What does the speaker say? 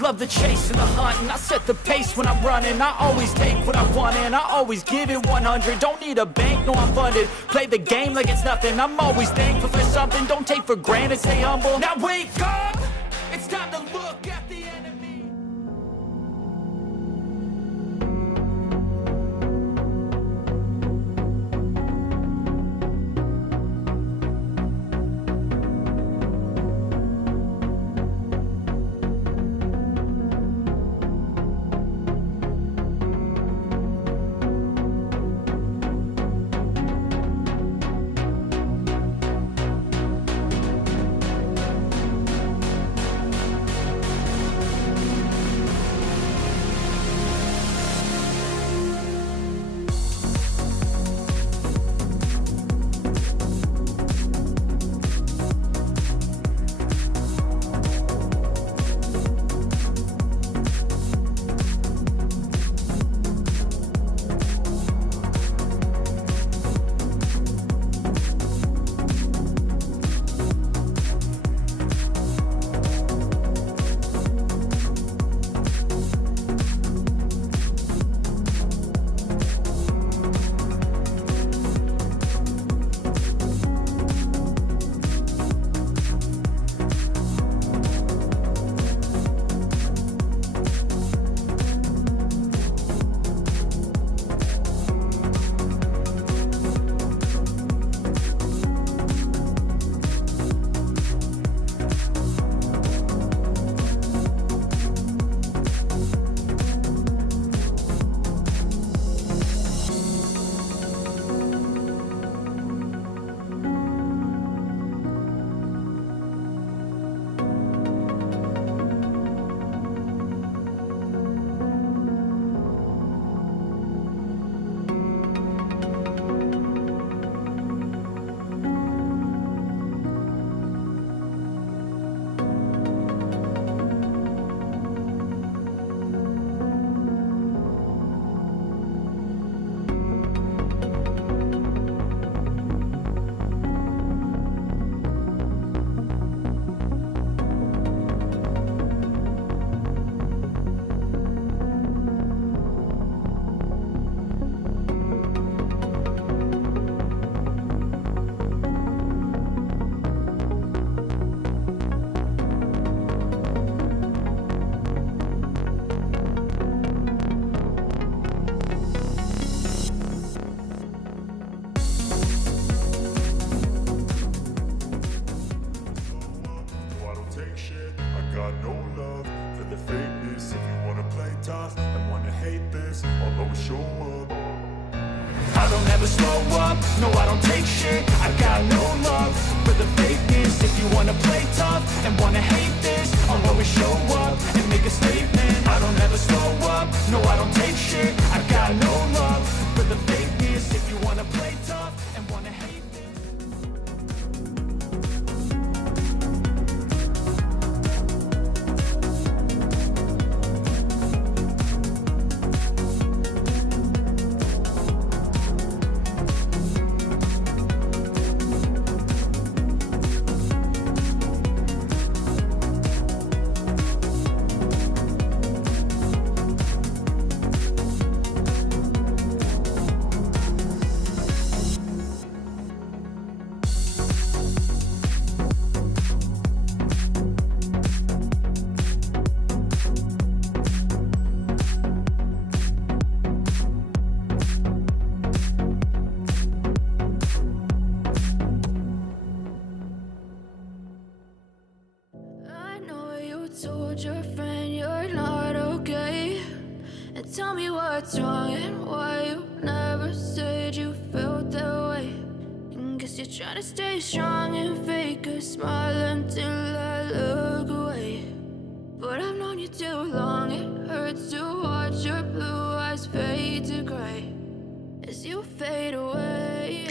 Love the chase and the hunt, and I set the pace when I'm running. I always take what I want and I always give it 100. Don't need a bank, no I'm funded. Play the game like it's nothing. I'm always thankful for something. Don't take for granted, stay humble. Now wake up, it's time to look at the enemy. I don't ever slow up, no I don't take shit. I got no love for the fakeness. If you wanna play tough and wanna hate this, I'll always show up and make a statement. I don't ever slow up, no I don't take shit. I got no love for the fakeness. If you wanna play tough and wanna hate this. told your friend you're not okay. And tell me what's wrong and why you never said you felt that way. And guess you're trying to stay strong and fake a smile until I look away. But I've known you too long, it hurts to watch your blue eyes fade to gray as you fade away.